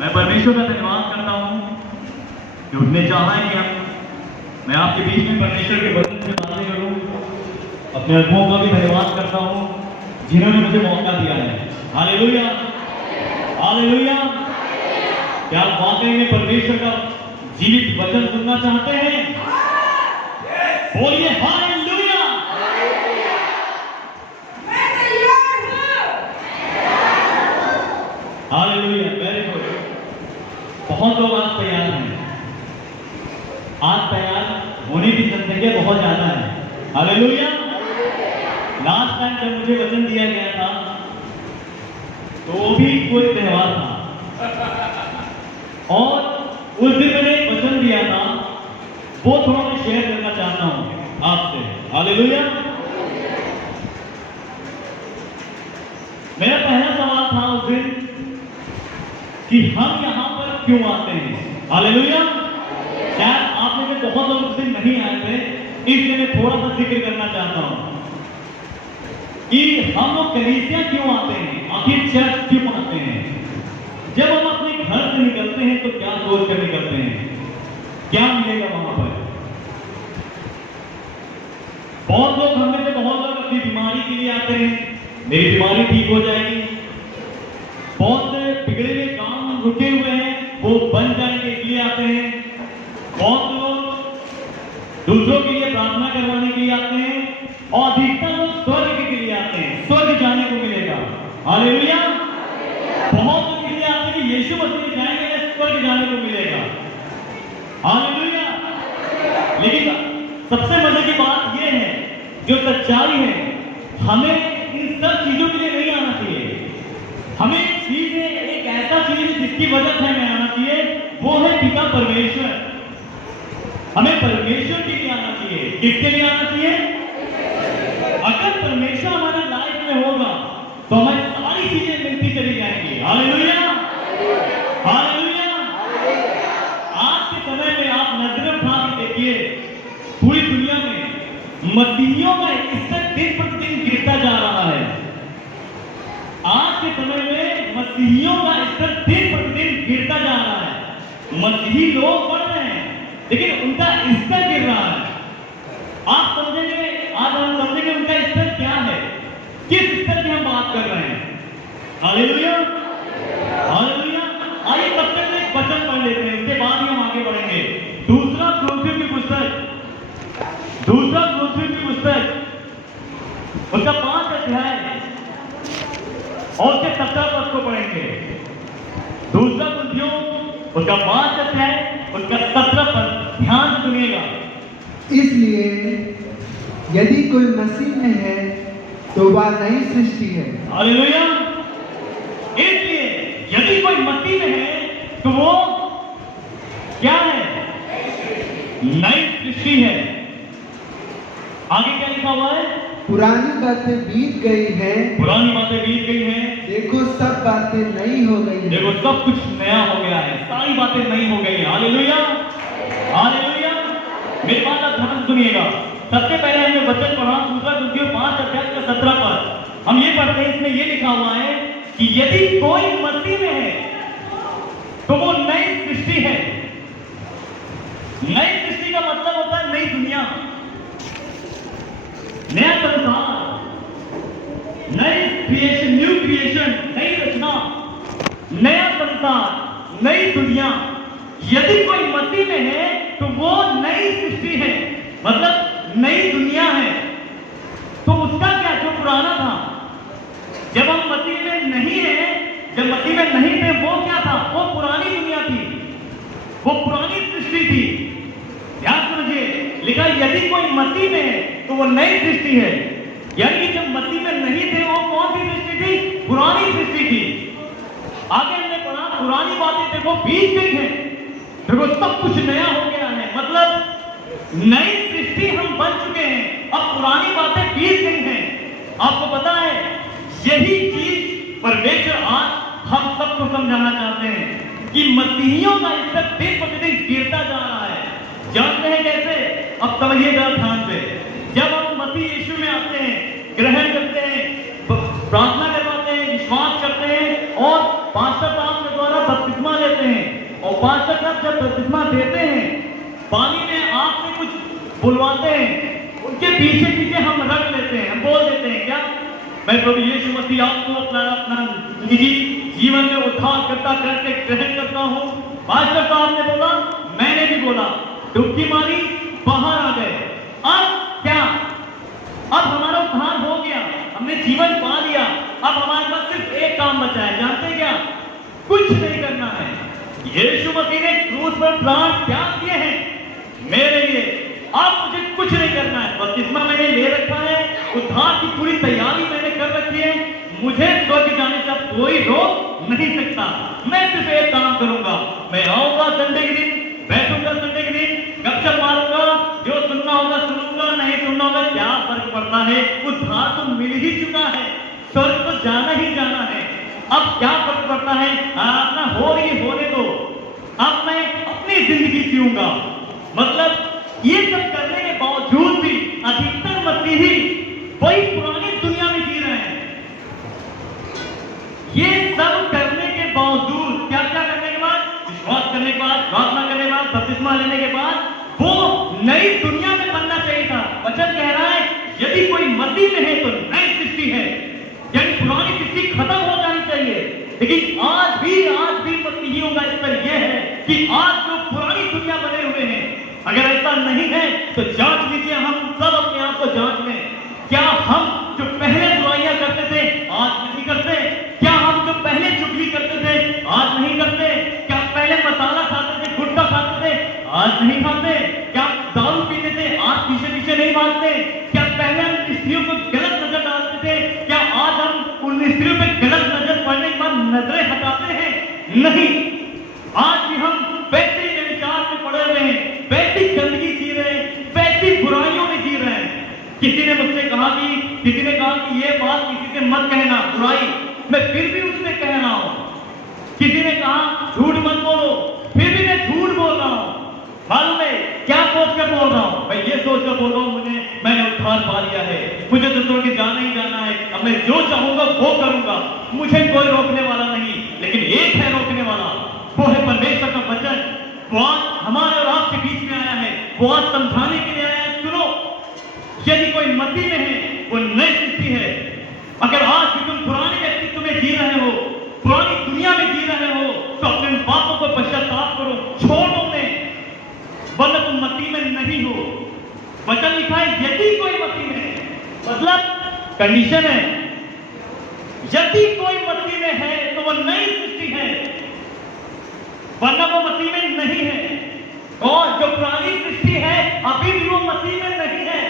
मैं परमेश्वर का धन्यवाद करता हूँ कि उसने चाहा है कि मैं आपके बीच में परमेश्वर के वचन से बातें करूँ। अपने अनुभवों का भी धन्यवाद करता हूँ जिन्होंने मुझे मौका दिया है। Hallelujah, hallelujah. क्या आप वाकई में परमेश्वर का जीवित वचन सुनना चाहते हैं? बोलिए हालेलुया। Hallelujah, very good. बहुत लोग आज तैयार हैं। आज तैयार होने की जनसंख्या बहुत ज्यादा है। हालेलुया। लास्ट टाइम जब मुझे वचन दिया गया था तो भी कोई त्योहार था और उस दिन मैंने एक वचन दिया था, वो थोड़ा मैं शेयर करना चाहता हूं आपसे। हालेलुया। मेरा पहला सवाल था उस दिन कि हम यहां पर क्यों आते हैं। हालेलुया। क्या आप में से बहुत लोग उस दिन नहीं आए थे, इसलिए मैं थोड़ा सा जिक्र करना चाहता हूं कि हम लोग कलीसिया क्यों आते हैं, आखिर चर्च क्यों आते हैं। जब हम अपने घर से निकलते हैं तो क्या सोच कर निकलते हैं, क्या मिलेगा वहां पर। बहुत लोग, हम में से बहुत लोग अपनी बीमारी के लिए आते हैं, मेरी बीमारी ठीक हो जाएगी। बहुत से बिगड़े हुए काम रुके हुए हैं, वो बन जाएंगे, इसलिए आते हैं। बहुत लोग दूसरों के लिए प्रार्थना करवाने के लिए आते हैं और अधिकतर लोग स्वर्ग के लिए आते हैं, स्वर्ग जाने को मिलेगा। हालेलुया। बहुत लोग इसलिए आते हैं कि यीशु मसीह जाएंगे, स्वर्ग जाने को मिलेगा। हालेलुया। लेकिन सबसे मजे की बात यह है, जो सच्चाई है, हमें इन सब चीजों के लिए नहीं आना चाहिए। हमें एक चीज है, एक ऐसा चीज है जिसकी वजह से हमें आना चाहिए, वो है पिता परमेश्वर। हमें परमेश्वर के लिए आना चाहिए। किसके लिए आना चाहिए? अगर परमेश्वर हमारे लाइफ में होगा तो हमें सारी चीजें मिलती चली जाएंगी। Hallelujah, hallelujah. आज के समय में आप नजर उठा के देखिए, पूरी दुनिया में मसीहियों का स्तर दिन प्रतिदिन गिरता जा रहा है। आज के समय में मसीहियों का स्तर दिन प्रतिदिन गिरता जा रहा है। मसीही लोग बढ़ रहे हैं लेकिन उनका स्तर गिर रहा है। आप समझेंगे, आज हम समझेंगे उनका स्तर क्या है, किस स्तर की हम बात कर रहे हैं। Hallelujah, hallelujah. आइए तब तक एक वचन पढ़ लेते हैं, उसके बाद ही हम आगे बढ़ेंगे। दूसरा कुरिन्थियों की पुस्तक उसका 5 अध्याय और उसके 17 पद को पढ़ेंगे। दूसरा कुरिन्थियों उसका 5 अध्याय उसका 17 पद, ध्यान से सुनिएगा। इसलिए यदि कोई मसीह में है तो वह नई सृष्टि है। हालेलुया। इसलिए यदि कोई मसीह में है तो वो क्या है? नई सृष्टि है। आगे क्या लिखा हुआ है? पुरानी बातें बीत गई हैं, पुरानी बातें बीत गई हैं, देखो सब बातें नई हो गई हैं। देखो सब कुछ नया हो गया है, सारी बातें नई हो गई हैं। Hallelujah, hallelujah. मेरी बात आप ध्यान सुनिएगा। सबसे पहले हमने वचन पढ़ा, दूसरा कुरिन्थियों 5 अध्याय का 17 पद। हम ये पढ़ते हैं, इसमें ये लिखा हुआ है कि यदि कोई मसीह में है तो वो नई सृष्टि है। नई सृष्टि का मतलब होता है नई दुनिया, नया संसार, नई क्रिएशन, न्यू क्रिएशन, नई रचना, नया संसार, नई दुनिया। यदि कोई मसीह में है तो वो नई सृष्टि है, मतलब नई दुनिया है। तो उसका क्या, जो पुराना था, जब हम मसीह में नहीं है, जब मसीह में नहीं थे, वो क्या था? वो पुरानी दुनिया थी, वो पुरानी सृष्टि थी। ध्यान समझिए, लिखा यदि कोई मसीह में है तो वो नई सृष्टि है। यानी कि जब मसीह में नहीं थे, वो कौन सी सृष्टि थी? पुरानी सृष्टि थी। आगे हमने पढ़ा, पुरानी बातें देखो बीत गई हैं, देखो सब कुछ नया हो गया है। मतलब नई सृष्टि हम बन चुके हैं, अब पुरानी बातें बीत गई हैं। आपको पता है, यही चीज परमेश्वर आज हम सबको समझाना चाहते हैं कि मसीहियों का स्तर दिन प्रतिदिन गिरता जा रहा है। जानते हैं कैसे? अब समझिएगा ध्यान से। जब हम मसीह यीशु में आते हैं, ग्रहण करते हैं, प्रार्थना करवाते हैं, विश्वास करते हैं और पास्टर साहब के द्वारा बपतिस्मा लेते और पास्टर साहब जब बपतिस्मा देते हैं, पानी में आपसे कुछ बुलवाते हैं, उनके पीछे पीछे हम रख लेते हैं, हम बोल देते हैं क्या, मैं प्रभु यीशु मसीह आपको अपना निजी जीवन में उद्धार करता करके ग्रहण करता हूँ। पास्टर साहब ने बोला, मैंने भी बोला, डुबकी मारी, बाहर आ गए। अब क्या, अब हमारा उद्धार हो गया, हमने जीवन पा लिया। अब हमारे पास सिर्फ एक काम बचा है, जानते हैं क्या? कुछ नहीं करना है। यीशु मसीह ने क्रूस पर प्राण त्याग दिए हैं मेरे लिए। अब मुझे कुछ नहीं करना है, बपतिस्मा मैंने ले रखा है, उद्धार की पूरी तैयारी मैंने कर रखी है, मुझे स्वर्ग जाने से अब कोई रोक नहीं सकता। मैं सिर्फ एक काम करूंगा, मैं आऊंगा संडे के दिन, बैठूंगा संडे के दिन, गपशप मारूंगा, जो सुनना होगा सुनूंगा, नहीं सुनना होगा, क्या फर्क पड़ता है? उद्धार तो मिल ही चुका है, स्वर्ग तो जाना ही जाना है। अब क्या फर्क पड़ता है? अपना हो रही होने दो, अब मैं अपनी जिंदगी जीऊंगा। मतलब ये सब करने के बावजूद भी अधिकतर मसीही वही पुरानी दुनिया में जी रहे हैं। ये सब करने के बावजूद, क्या क्या करने के बाद? विश्वास करने के बाद, प्रार्थना करने के बाद, बपतिस्मा लेने के बाद, वो नई दुनिया में बनना चाहिए था। वचन कह रहा है यदि कोई मसीह में है तो नई सृष्टि है, यानी पुरानी सृष्टि खत्म हो जानी चाहिए। लेकिन आज भी मसीहियों का स्तर यह है कि आज जो पुरानी दुनिया बने हुए हैं, अगर ऐसा नहीं है तो जांच लीजिए, हम सब अपने आप को जांच लें। क्या हम जो पहले बुराइयां करते थे आज नहीं करते? क्या हम जो पहले चुगली करते थे आज नहीं करते? क्या पहले मसाला खाते थे, गुटखा खाते थे, आज नहीं खाते? क्या दारू पीते थे, आज पीछे पीछे नहीं भागते? क्या पहले हम स्त्रियों को गलत नजर डालते थे, क्या आज हम उन स्त्रियों पे गलत नजर पड़ने के बाद नजरें हटाते हैं? नहीं, आज भी हम वैसे ही विचार में पड़े हुए हैं, वैसी गंदगी जी रहे हैं, वैसी बुराइयों में जी रहे हैं। किसी ने मुझसे कहा कि ये बात किसी से मत कहना, बुराई, मैं फिर भी उससे कह रहा हूं। किसी ने कहा झूठ मत बोलो, फिर भी मैं झूठ बोल रहा हूं। मालूम है क्या सोचकर बोल रहा हूं? मैं ये सोचकर बोल रहा हूं, मैंने उद्धार पा लिया है, मुझे तो स्वर्ग जाना ही जाना है, अब मैं जो चाहूंगा वो करूंगा, मुझे कोई रोकने वाला नहीं। लेकिन एक है रोकने वाला, वो है परमेश्वर का वचन। वो आज हमारे और आपके बीच में आया है, वो आज समझाने के लिए आया है। सुनो, यदि कोई मसीह में है वो नई सृष्टि है। अगर आज भी तुम पुराने व्यक्तित्व में जी रहे हो, पुरानी दुनिया में जी रहे हो, तो अपने पापों को पश्चाताप करो, छोड़ दो उन्हें, वरना तुम मसीह में नहीं हो। वचन लिखा है यदि कोई मसीह में है, मतलब कंडीशन है, यदि कोई मसीह में है तो वो नई सृष्टि है, वरना वो मसीह में नहीं है। और जो पुरानी सृष्टि है अभी भी वो मसीह में नहीं है।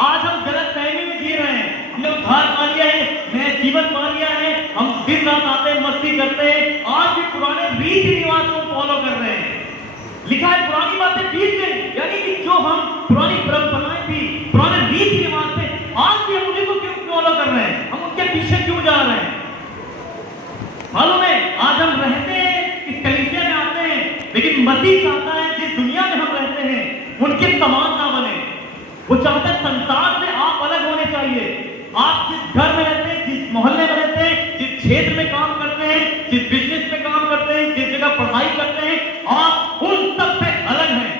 आज हम गलत फहमी में जी रहे हैं, हमने उद्धार पा लिया है, नया जीवन पा लिया है, हम दिन रात आते हैं, मस्ती करते हैं, आज भी पुराने रीति रिवाज को फॉलो कर रहे हैं। लिखा है पुरानी बातें बीत गई, यानी कि जो हम पुरानी परंपराएं थी, पुराने रीति रिवाज थे, आज भी हम उन्हीं को क्यों फॉलो कर रहे हैं? हम उनके पीछे क्यों जा रहे हैं? मालूम है आज हम रहते हैं इस कलीसिया में आते हैं, लेकिन मसीह चाहता है जिस दुनिया में हम रहते हैं उनके समान ना बने। वो चाहता है संसार से आप अलग होने चाहिए। आप जिस घर में रहते हैं, जिस मोहल्ले में रहते हैं, जिस क्षेत्र में काम करते हैं, जिस बिजनेस में काम करते हैं, जिस जगह पढ़ाई करते हैं, आप उन सब से अलग हैं।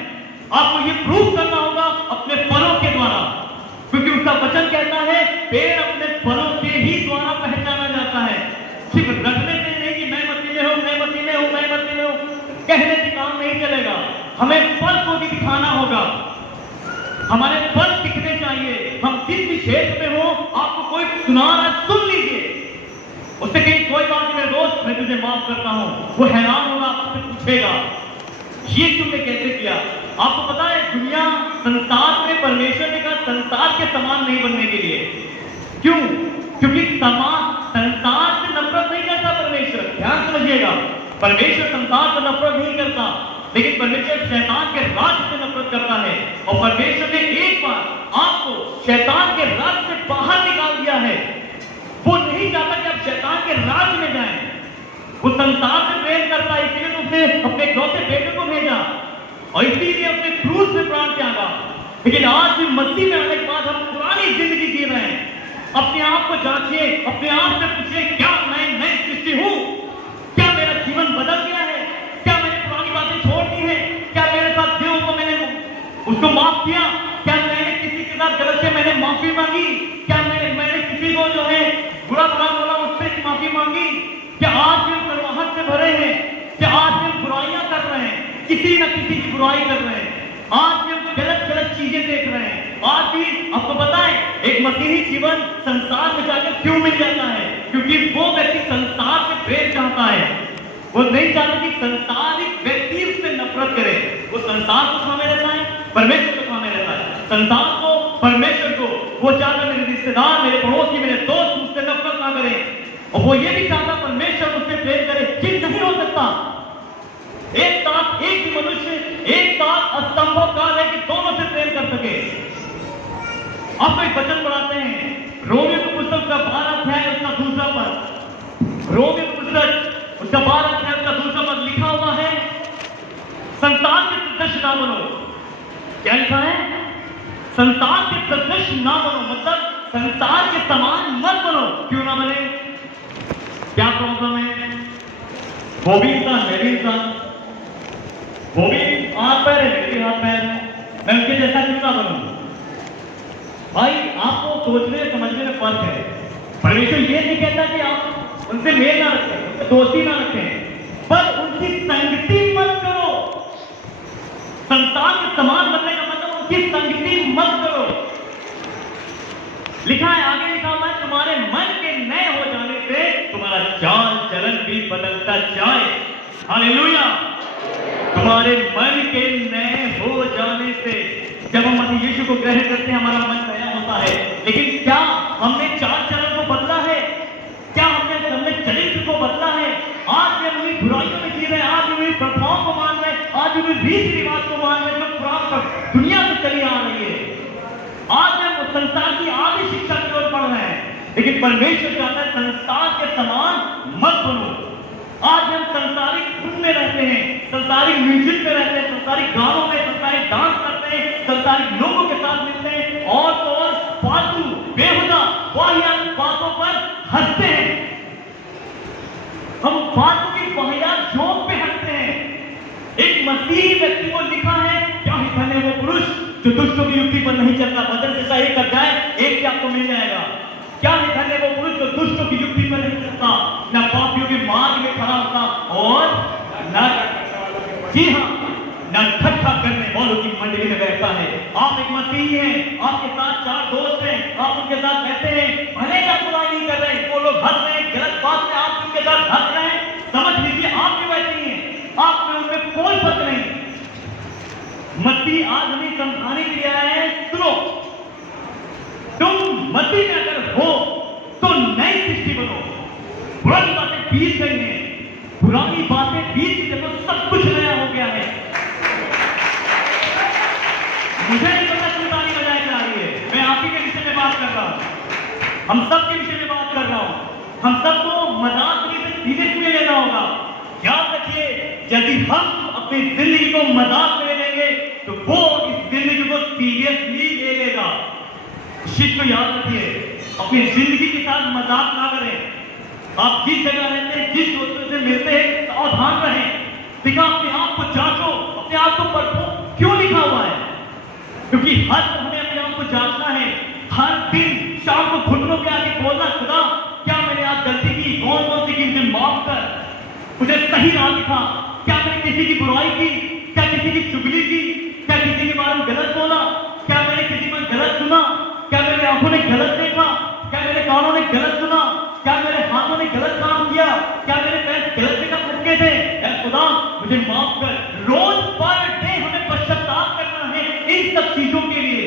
आपको ये प्रूव करना होगा अपने फलों के द्वारा, क्योंकि उसका वचन कहता है पेड़ अपने फलों के ही द्वारा पहचाना जाता है। सिर्फ रखने से नहीं कि मैं मसीह में हूं, मैं मसीह में हूं, मैं मसीह में हूं, कहने से काम नहीं चलेगा। हमें फल को भी दिखाना होगा, हमारे फल दिखने चाहिए। हम जिस भी क्षेत्र में हो, आपको कोई सुना रहा है सुन लीजिए, उससे कहीं कोई बात नहीं, मेरे दोस्त मैं तुझे माफ करता हूं, वो हैरान होगा, आपसे पूछेगा ये तुमने कैसे किया? आपको पता है दुनिया संसार में परमेश्वर ने कहा संसार के समान नहीं बनने के लिए। क्यों? क्योंकि संसार से नफरत नहीं करता परमेश्वर। ध्यान समझिएगा, परमेश्वर संसार से नफरत नहीं करता, लेकिन परमेश्वर शैतान के राज से नफरत करता है। और परमेश्वर ने एक बार आपको शैतान के राज से बाहर निकाल दिया है। वो नहीं चाहता कि आप शैतान के राज में जाएं। वो संसार से प्रेम करता है, इसलिए तो उसने अपने इकलौते बेटे को भेजा और इसीलिए अपने क्रूस में प्राण त्यागा। लेकिन आज भी मसीह में आने के बाद हम पुरानी जिंदगी जी रहे हैं। अपने आप को जांचिए, अपने आप से पूछिए क्या मैं नई सृष्टि हूं? क्या मेरा जीवन बदल गया है? क्या मैंने माफी मांगी? क्या मैंने किसी को जो है बुरा बोला उससे माफी मांगी? क्या आज भी हम कड़वाहट से भरे हैं? क्या आज भी हम बुराइयां कर रहे हैं, किसी न किसी की बुराई कर रहे हैं? आज भी हम गलत चीजें देख रहे हैं। आज भी आपको पता है एक मसीही जीवन संसार में जाकर क्यों मिल जाता है? क्योंकि वो व्यक्ति संसार से प्रेम चाहता है। वो नहीं चाहता कि संसारिक व्यक्ति उससे नफरत करे। वो संसार को थामे रहता है, परमेश्वर को थामे रहता है। संसार को, परमेश्वर को। वो चाहता मेरे रिश्तेदार, मेरे पड़ोसी, मेरे दोस्त मुझसे नफरत ना करें, और वो ये भी चाहता परमेश्वर मुझसे प्रेम करे। ये नहीं हो सकता। एक साथ एक भी मनुष्य एक साथ असंभव काल है कि दोनों से प्रेम कर सके। अब एक वचन पढ़ाते हैं, रोमियो की पुस्तक का 12 अध्याय उसका दूसरा पद। रोमियो की पुस्तक उसका 12 अध्याय उसका दूसरा पद लिखा हुआ है, संसार के सदृश ना बनो। क्या लिखा है? संसार के सदृश ना बनो, मतलब संसार के समान मत बनो। क्यों ना बने? क्या प्रॉब्लम है? वो भी इंसान, मैं भी इंसान, वो भी हाथ पैर है, मेरे भी हाथ पैर है, मैं उनके जैसा क्यों ना बनूं? भाई आपको सोचने समझने में फर्क है। परमेश्वर ये नहीं कहता कि आप उनसे मेल ना रखें, उनसे दोस्ती ना रखें, पर उनकी संगति मत करो। संसार के समान बनने का मतलब उनकी संगति मत करो। लिखा है, आगे लिखा हुआ है, तुम्हारे मन के नए हो जाने से तुम्हारा चाल चलन भी बदलता जाए। हालेलुया। तुम्हारे मन के नए हो जाने से, जब हम मसीह यीशु को ग्रहण करते हैं हमारा मन नया होता है। लेकिन क्या हमने चाल चलन को बदला है? क्या हमने चरित्र को बदला है? आज भी हम उन्हीं बुराइयों में जी रहे हैं, आज भी उन्हीं प्रथाओं को मान रहे हैं, आज भी उन्हीं रीति रिवाज को मान रहे हैं जो पुरानी दुनिया से चली आ रही है। आज हम संसार की आधी शिक्षा की ओर बढ़ रहे हैं, लेकिन परमेश्वर चाहता है संसार के समान मत बनो। आज हम संसारिक धुन में रहते हैं, संसारिक म्यूजिक में रहते हैं, संसारिक गानों में, संसारिक डांस करते हैं, संसारिक लोगों के साथ मिलते हैं, और तो और फालतू बेहुदा वाहियात बातों पर हंसते हैं। हम फालतू की वाहियात जोक पे हंसते हैं। एक मसीही व्यक्ति को लिखा है, क्या ही धन्य वो पुरुष जो दुष्टों की युक्ति पर नहीं चलता। वचन से सही कर जाए, एक से आपको मिल जाएगा। क्या ही धन्य वो पुरुष जो दुष्टों की युक्ति पर नहीं चलता, न पापियों के मार्ग में खड़ा होता, और न, जी हाँ, न ठट्ठा करने वालों की मंडली में बैठता है। आप एक मसीही हैं, आपके साथ 4 दोस्त हैं, आप उनके साथ बैठते हैं, भले ही आप बुराई नहीं कर रहे, वो लोग हंस रहे हैं, गलत बात में आप उनके साथ हंस रहे हैं, समझ लीजिए आप भी वैसे ही हैं, आप में उनमें कोई फर्क नहीं। मसीह आज हमें समझाने के लिए आया है, सुनो, तुम मसीह में अगर हो तो नई सृष्टि बनो। पुरानी बातें बीत गई हैं, पुरानी बातें बीत गई, देखो सब कुछ नया हो गया है। मुझे नहीं पता क्यों ताली बजाए जा रही है, मैं आप ही के विषय में बात कर रहा हूं, हम सब के विषय में बात कर रहा हूं। हम सबको मजाक नहीं से सीरियस में लेना होगा। याद रखिए, यदि हम अपनी जिंदगी को मजाक में लेंगे तो वो इस जिंदगी को सीरियसली ले लेगा। इस चीज को याद रखिए, अपनी जिंदगी के साथ मजाक ना करें। आप जिस जगह रहते हैं, जिस दोस्तों से मिलते हैं, सावधान रहें। देखा, अपने आप को जांचो, अपने आप को परखो। क्यों लिखा हुआ है? क्योंकि हर हमें अपने आप को जांचना है। हर दिन शाम को घुटनों के आगे बोलना, खुदा क्या मैंने आज गलती की, कौन कौन सी की, मुझे माफ कर, मुझे सही राह दिखा। क्या मैंने किसी की बुराई की, क्या किसी की चुगली की, क्या किसी के बारे में गलत बोला, क्या मैंने किसी को गलत सुना, क्या मेरी आंखों ने गलत देखा, क्या मेरे कानों ने गलत सुना, क्या मेरे हाथों ने गलत काम किया, क्या मेरे पैर गलत जगह फटके थे। खुदा मुझे माफ कर। रोज पर डे हमें पश्चाताप करना है इन सब चीजों के लिए।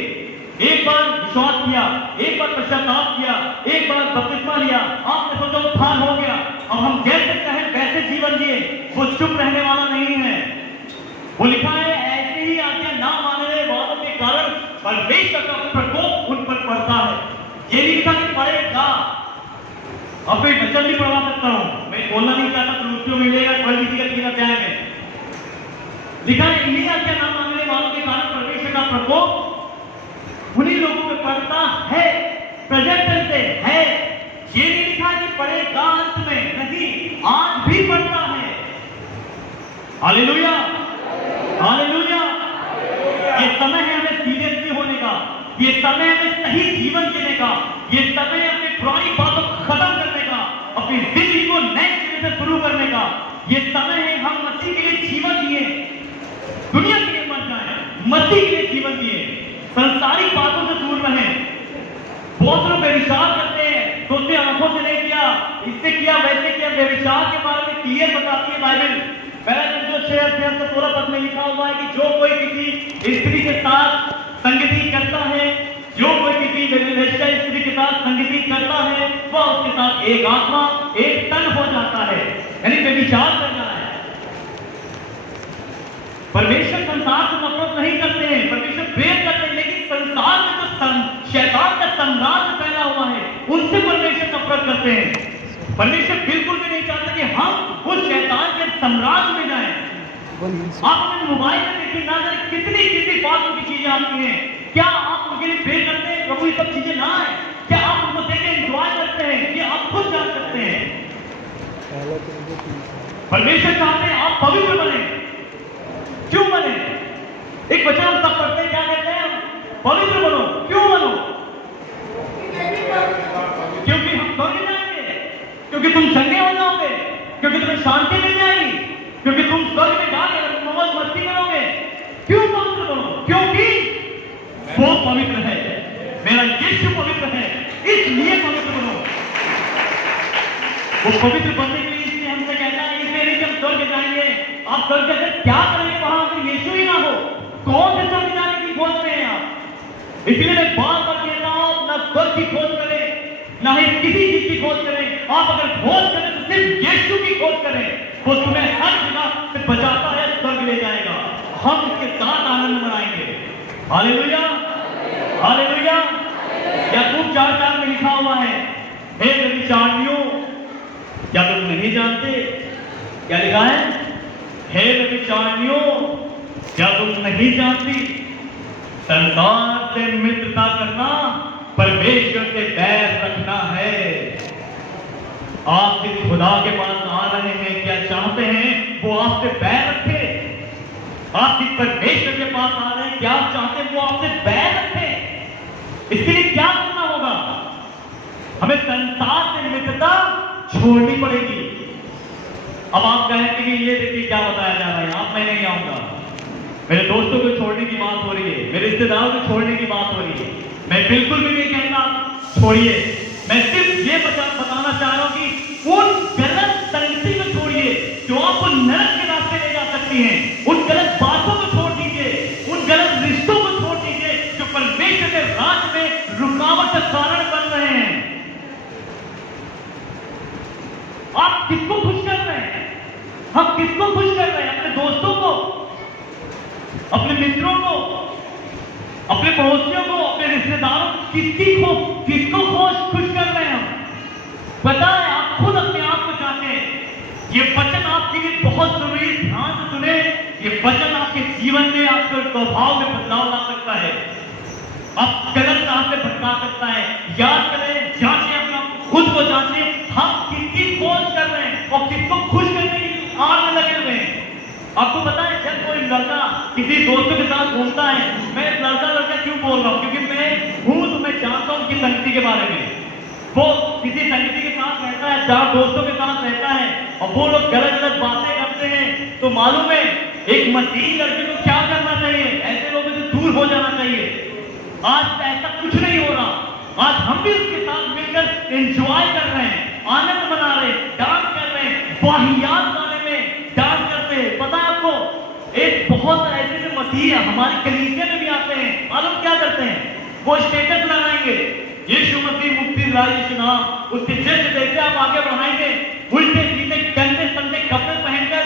एक बार विश्वास किया, एक बार पश्चाताप किया, एक बार बपतिस्मा लिया, आपने सोचा उद्धार हो गया, अब हम जैसे कहें वैसे जीवन जिए, वो चुप रहने वाला नहीं है। वो लिखा है, ऐसे ही आज्ञा ना मानने वालों के कारण परमेश्वर का प्रकोप उन पर पड़ता है। ये नहीं लिखा कि पड़ेगा। अब मैं वचन भी पढ़वा सकता हूं, मैं बोलना नहीं चाहता, प्रवृत्तियों में मिलेगा 12 अध्याय में लिखा है, इन्हीं आज्ञा ना मानने वालों के कारण परमेश्वर का प्रकोप उन्हीं लोगों पे पड़ता है। प्रेजेंट से है, ये नहीं लिखा कि पड़ेगा अंत में, नहीं, आज भी पड़ता है। Hallelujah, hallelujah. ये समय है हमें सीरियसली होने का। ये समय हमें सही जीवन जीने का, ये समय अपनी पुरानी बातों को खत्म करने का, अपनी जिंदगी को नए सिरे से शुरू करने का। ये समय है हम मसीह के लिए जीवन जिए, दुनिया के लिए मर जाए, मसीह के लिए जीवन जिए, संसारिक बातों से दूर रहें। बहुत लोग व्यभिचार करते हैं, सोचते आंखों से नहीं किया, इससे किया वैसे किया। व्यभिचार के बारे में क्लियर बताती है बाइबल। पहला जो 6 अध्याय 16 पद में लिखा हुआ है कि जो कोई किसी स्त्री के साथ संगति करता है, जो कोई किसी वेश्या स्त्री के साथ संगति करता है, वह उसके साथ एक आत्मा एक तन हो जाता है, यानी व्यभिचार करना है। परमेश्वर संसार से नफरत नहीं करते हैं, परमेश्वर प्रेम करते हैं, लेकिन संसार में जो शैतान का साम्राज्य फैला हुआ है उनसे परमेश्वर नफरत करते हैं। परमेश्वर बिल्कुल भी नहीं चाहते कि हम उस शैतान के साम्राज्य में जाएं। आप अपने मोबाइल में देखिए, ना जाने कितनी कितनी फालतू की चीजें आती हैं। क्या आप उनके लिए प्रे करते हैं प्रभु ये सब चीजें ना आए? क्या आप उनको देख के एंजॉय करते हैं? ये आप खुद जान सकते हैं। परमेश्वर चाहते हैं आप पवित्र बने। क्यों बने? एक वचन हम सब पढ़ते हैं, क्या कहते हैं? पवित्र बनो। क्यों बनो? क्योंकि हम स्वर्ग जाएंगे, क्योंकि तुम चंगे हो जाओगे, क्योंकि तुम्हें शांति मिल जाएगी, क्योंकि तुम स्वर्ग में जाकर मौज मस्ती करोगे। क्यों पवित्र बनो? क्योंकि वो पवित्र है, मेरा यीशु पवित्र है, इसलिए पवित्र बनो। वो पवित्र बनने के लिए इसलिए हमसे कहता है, इसलिए नहीं कि हम स्वर्ग जाएंगे। आप स्वर्ग जाकर क्या करेंगे? वहां अगर यीशु ही ना हो, कौन से स्वर्ग जाने की खोज में हैं आप? इसलिए मैं बार बार कहता हूं, ना स्वर्ग की खोज करें, ना ही किसी चीज की खोज करें। आप अगर खोज करें तो सिर्फ यीशु की खोज करें। वो तुम्हें हर जगह से बचाता है, स्वर्ग ले जाएगा। हम इसके साथ आनंद मनाएंगे। Hallelujah, hallelujah. याकूब 4:4 में लिखा हुआ है, हे व्यभिचारियों, क्या तुम नहीं जानते? क्या लिखा है? हे व्यभिचारियों, क्या तुम नहीं जानती? संसार से मित्रता करना परमेश्वर से बैर रखना है। आप जिस खुदा के पास आ रहे हैं, क्या चाहते हैं वो आपसे बैर रखे? आप जिस परमेश्वर के पास आ रहे हैं, क्या आप चाहते हैं वो आपसे बैर रखे? इसके लिए क्या करना होगा? हमें संसार से मित्रता छोड़नी पड़ेगी। अब आप कहेंगे कि ये देखिए क्या बताया जा रहा है, आप मैं नहीं आऊंगा। मेरे दोस्तों को छोड़ने की बात हो रही है, मेरे रिश्तेदारों को छोड़ने की बात हो रही है। मैं बिल्कुल भी नहीं कहता छोड़िए। मैं सिर्फ ये बताना चाह रहा हूं कि उन गलत संगति को छोड़िए जो आपको नरक के रास्ते ले जा सकती हैं। उन गलत बातों को छोड़ दीजिए, उन गलत रिश्तों को छोड़ दीजिए जो परमेश्वर के राज में रुकावट का कारण बन रहे हैं। आप किसको खुश कर रहे हैं? हम किसको खुश कर रहे हैं? अपने दोस्तों को, अपने मित्रों को, अपने पड़ोसियों को, अपने रिश्तेदारों को? किसको खुश कर रहे हैं हम? पता है, आप खुद अपने आप को जांचें। ये वचन आपके लिए बहुत जरूरी है, ध्यान से सुने। ये वचन आपके जीवन में, आपके स्वभाव में बदलाव ला सकता है, आप गलत राह से भटका सकता है। याद करें, जांचें, अपने आप को खुद को जांचें, हम किसकी खोज कर रहे हैं और किसको खुश करने की आड़ में लगे हुए हैं। आपको पता है, जब कोई लड़का किसी दोस्तों के साथ घूमता है, मैं लड़का क्यों बोल रहा हूं? क्योंकि मैं हूं तो मैं जानता हूं उनकी संगति के बारे में। वो किसी संगति के साथ रहता है, 4 दोस्तों के साथ रहता है और वो लोग गलत गलत बातें करते हैं, तो मालूम है एक मसीही लड़के को क्या करना चाहिए? ऐसे लोगों से दूर हो जाना चाहिए। आज ऐसा कुछ नहीं हो रहा। आज हम भी उसके साथ मिलकर एंजॉय कर रहे हैं, आनंद मना रहे हैं, डांस कर रहे हैं, वाहियात गाने में डांस करते हैं। पता है आपको, एक बहुत ऐसे मसीही हमारे कलीसिया में भी आते हैं, मालूम क्या करते हैं? वो स्टेटस लगाएंगे, यीशु मसीह मुक्ति लाए यीशु नाम। उसके जैसे जैसे आप आगे बढ़ाएंगे, उल्टे सीधे गंदे संदे कपड़े पहनकर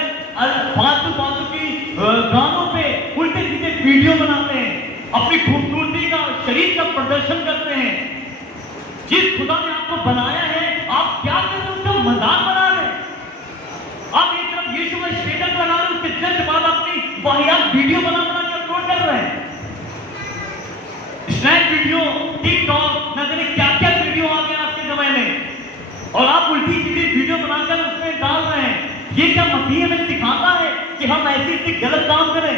फालतू की गानों पे उल्टे सीधे वीडियो बनाते हैं, अपनी खूबसूरती का, शरीर का प्रदर्शन करते हैं। जिस खुदा ने आपको बनाया है, आप क्या कर रहे हैं? उसका मजाक बना रहे हैं। आप एक तरफ यीशु का स्टेटस लगा रहे हैं, उसके जस्ट बाद अपनी वाहियात वीडियो बना के अपलोड कर रहे हैं। स्नैप वीडियो, टिकटॉक, न जाने क्या क्या वीडियो आ गए आज के जमाने में, और आप उल्टी सीधी वीडियो बनाकर उसमें डाल रहे हैं। ये क्या मसीह हमें सिखाता है कि हम ऐसे गलत काम करें?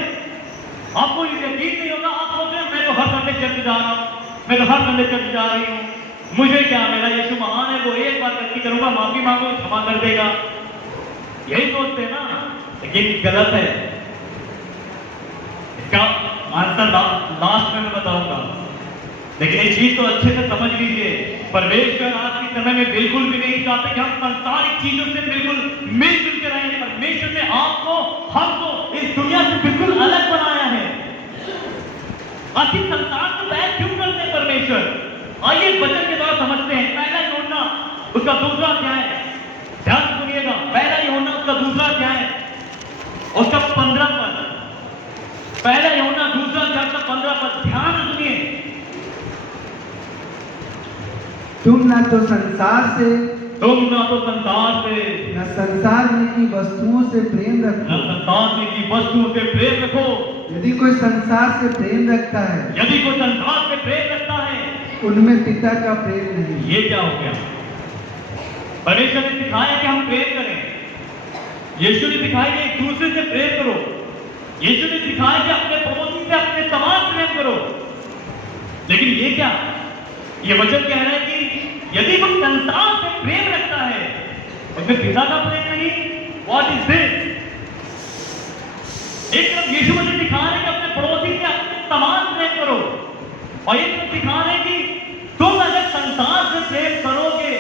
आपको यकीन नहीं होगा, आप सोच रहे हैं मैं तो हर संडे चर्च जा रहा हूं, मैं तो हर संडे चर्च जा रही हूँ, मुझे क्या, मेरा यीशु महान है, वो एक बार गलती करूंगा, माफी मांगो, क्षमा कर देगा। यही सोचते हैं ना, लेकिन गलत है। इसका आंसर लास्ट में मैं बताऊंगा, लेकिन ये चीज तो अच्छे से समझ लीजिए। परमेश्वर आज के समय में बिल्कुल भी नहीं चाहते कि हम संसारिक चीजों से बिल्कुल मिलजुल के रहें। परमेश्वर ने आपको, हमको इस दुनिया से बिल्कुल अलग बनाया है। आखिर संसार से बैर क्यों करते हैं परमेश्वर? आइए वचन के द्वारा समझते हैं। पहला यूहन्ना उसका दूसरा अध्याय, ध्यान सुनिएगा। पहला यूहन्ना उसका दूसरा अध्याय, उसका 15 पद। पहला यूहन्ना दूसरा अध्याय का 15 पद, ध्यान से सुनिए। तुम न तो संसार से न संसार में की वस्तुओं से प्रेम न रखो। संसार में की वस्तुओं से प्रेम रखो। यदि कोई संसार से प्रेम रखता है, यदि कोई संसार से प्रेम रखता है, उनमें पिता का प्रेम नहीं। ये क्या हो गया? परमेश्वर ने सिखाया कि हम प्रेम करें। यीशु ने सिखाया कि एक दूसरे से प्रेम करो। यीशु ने सिखाया कि अपने पड़ोसी से अपने समान प्रेम करो। लेकिन ये क्या? ये वचन कह रहा है कि यदि कोई संसार से प्रेम रखता है, उसमें पिता का प्रेम नहीं। What is this? एक तरफ यीशु मुझे सिखा रहे कि अपने पड़ोसी से अपने समान प्रेम करो, और एक तरफ सिखा रहे कि तुम अगर संसार से प्रेम करोगे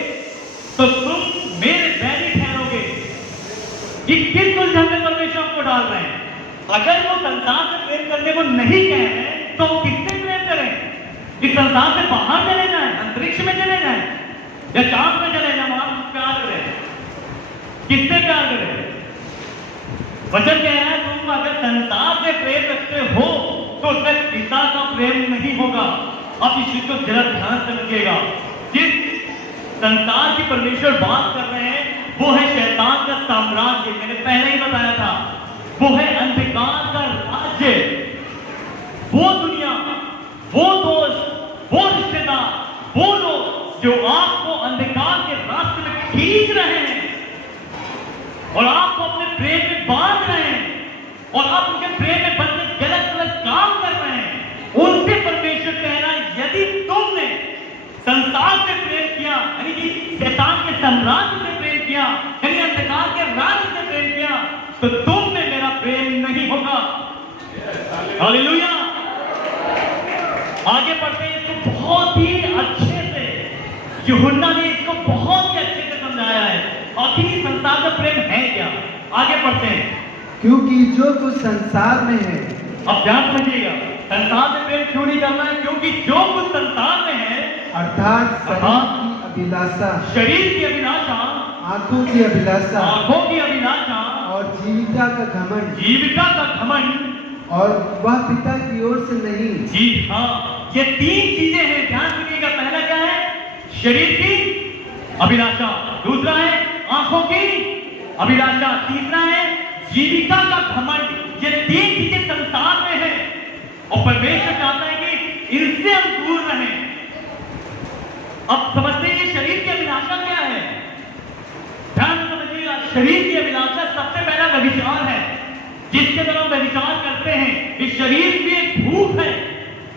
तो तुम मेरे बैरी ठहरोगे। ये किस उलझन में परमेश्वर आपको डाल रहे हैं? अगर वो संसार से प्रेम करने को नहीं कह रहे हैं, तो किससे प्रेम करें? इस संसार से बाहर चले जाएं, अंतरिक्ष में चले जाएं, या चांद में चले जाएं, वहां प्यार करें। किससे प्यार करें? वचन कह रहा है तुम अगर संसार से प्रेम रखते हो तो उसमें पिता का प्रेम नहीं होगा। अब इस चीज को जरा ध्यान से समझिएगा। जिस संसार की परमेश्वर बात कर रहे हैं वो है शैतान का साम्राज्य। मैंने पहले ही बताया था, वो है अंधकार का राज्य। वो दुनिया, वो दोस्त, वो रिश्तेदार, वो लोग जो आपको अंधकार के रास्ते में खींच रहे हैं और आपको अपने प्रेम में बांध रहे हैं, और आप उनके प्रेम में बंद गलत गलत काम कर रहे हैं, उनसे परमेश्वर कह रहा है यदि तुमने संसार से प्रेम किया, यानी कि शैतान के साम्राज्य से प्रेम किया, यानी अंधकार के राज्य से प्रेम किया, तो तुम में मेरा प्रेम नहीं होगा। हालेलुया। आगे बढ़ते हैं। इसको बहुत ही अच्छे से यूहन्ना ने इसको बहुत ही अच्छे से समझाया है। आखिर संसार का प्रेम है क्या? आगे बढ़ते हैं। क्योंकि जो कुछ संसार में है, अब ध्यान समझिएगा, संसार में प्रेम क्यों नहीं करना है? क्योंकि जो कुछ संसार में है, अर्थात शरीर की अभिलाषा, आंखों की अभिलाषा और जीविका का घमंड, और वह पिता की ओर से नहीं। जी हाँ, ये 3 चीजें हैं, ध्यान सुनिएगा। पहला क्या है? शरीर की अभिलाषा, दूसरा है आंखों की अभिलाषा, तीसरा है जीविका का घमंड। ये 3 चीजें संसार में है और परमेश्वर चाहता है कि इनसे हम दूर रहें। अब समझते हैं ये शरीर की अभिलाषा क्या है? ध्यान से समझिएगा। शरीर की अभिलाषा सबसे पहला व्यभिचार है। जिसके तरह हम व्यभिचार करते हैं, इस शरीर की एक भूख है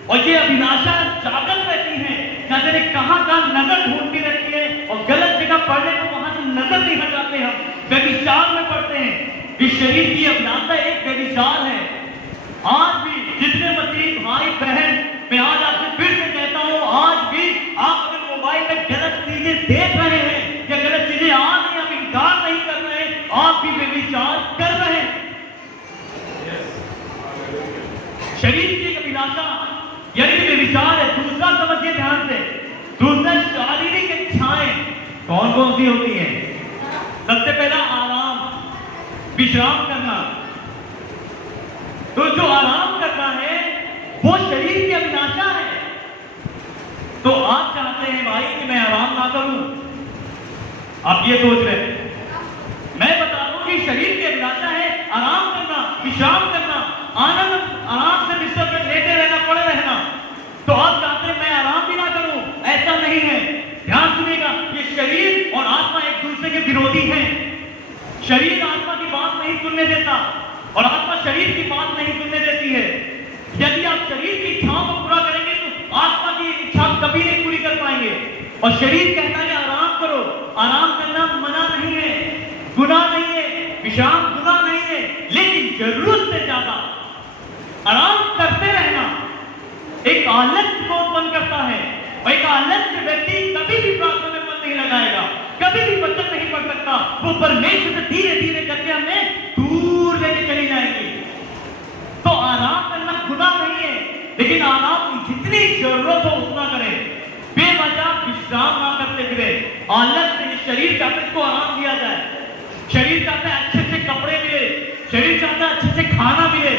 और ये अभिलाषा जागृत रहती है। न जाने कहां नजर ढूंढती रहती है और गलत जगह पड़ने को वहां से नजर नहीं हटाते, हम व्यभिचार में पड़ते हैं। इस शरीर की अभिलाषा एक व्यभिचार है। आज भी जितने मसीह भाई बहन, मैं आज आपसे फिर से कहता हूं, आज भी आप अगर मोबाइल में गलत चीजें देख रहे हैं या गलत चीजें आ रही, आप इनकार नहीं कर रहे हैं, आप भी व्यभिचार कर रहे हैं। शरीर की एक अभिलाषा यानी कि व्यभिचार है। दूसरा समझिए ध्यान से, दूसरा शारीरिक इच्छाएं कौन कौन सी होती हैं? सबसे पहला आराम, विश्राम करना। तो जो आराम करना है वो शरीर की अभिलाषा है। तो आप चाहते हैं भाई कि मैं आराम ना करूं, आप ये सोच रहे हैं। मैं बता दूं कि शरीर की अभिलाषा है आराम करना, विश्राम करना, आराम से बिस्तर पर लेटे रहना, पड़े रहना। तो आप चाहते हैं मैं आराम भी ना करूं, ऐसा नहीं है। ध्यान सुनिएगा, ये शरीर और आत्मा एक दूसरे के विरोधी हैं। शरीर आत्मा की बात नहीं सुनने देता और आत्मा शरीर की बात नहीं सुनने देती है। यदि आप शरीर की इच्छाओं को पूरा करेंगे तो आत्मा की इच्छा हम कभी नहीं पूरी कर पाएंगे। और शरीर कहता है आराम करो, आराम करना मना नहीं है, गुनाह नहीं है, विश्राम गुनाह नहीं है, लेकिन जरूरत से ज्यादा आराम करते रहना एक आलस्य को उत्पन्न करता है। और एक आलस्य व्यक्ति कभी भी प्रार्थना में मन नहीं लगाएगा, कभी भी वचन नहीं पढ़ सकता, वो परमेश्वर से धीरे धीरे करके हमें दूर लेके चली जाएगी। तो आराम करना गुनाह नहीं है, लेकिन आराम की जितनी जरूरत हो उतना करें, बेवजह विश्राम ना करते फिरे। आलस्य शरीर चाहते को आराम दिया जाए, शरीर चाहता है अच्छे अच्छे कपड़े मिले, शरीर चाहता है अच्छे अच्छे खाना मिले।